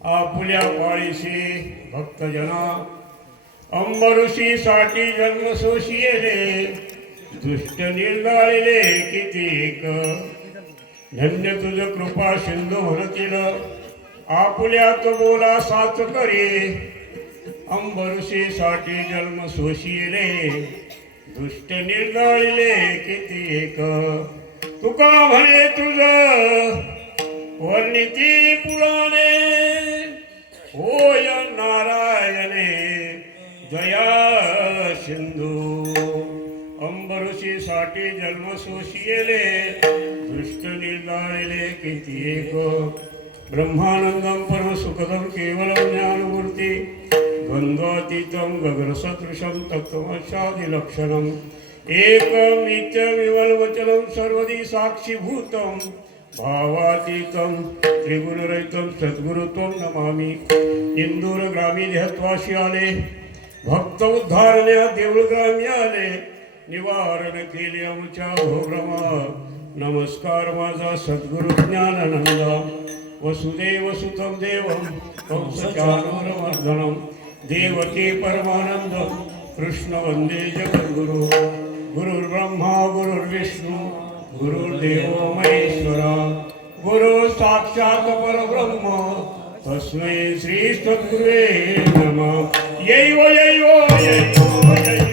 आपुल्या पाळीशी भक्तजना अंबऋषी साठी जन्म सोशियले दुष्ट निर्दाळिले कितीक धन्य तुझ कृपा सिंधू म्हणतील आपुल्यात बोला साच करे अंबऋषी साठी जन्म सोशियले दुष्ट निर्दाळिले कितीक तुका म्हणे तुझ वर्णिती पुराणे होय नारायणे दया सिंधू अंबऋषी साठी जन्म सोशियले दृष्ट निर्दाळिले किती एक ब्रह्मानंदम परम सुखदम केवलम ज्ञानमूर्ती गंगातीतम गगनसदृशम तत्त्वमशादि लक्षणम एकम नित्यमिवलवचनं सर्वदी साक्षीभूतम भावातीतम त्रिगुणरहितम सद्गुरुत्वम नमामि इंदूर ग्रामी देहत्वाशी आले भक्त उद्धारण्या देऊळ ग्रामी आले निवारण केले आमच्या भोग्रमा नमस्कार माझा सद्गुरु ज्ञानानंदा वसुदेव सुतं देवं कंसचानूरमर्दनं देवकी परमानंद कृष्ण वंदे जगद्गुरु गुरुर्ब्रह्मा गुरुर्विष्णू गुरुर्देवो महेश्वरा गुरु साक्षात् परब्रह्म तस्मै श्री सद्गुरुवे नमः। जय हो जय हो जय हो जय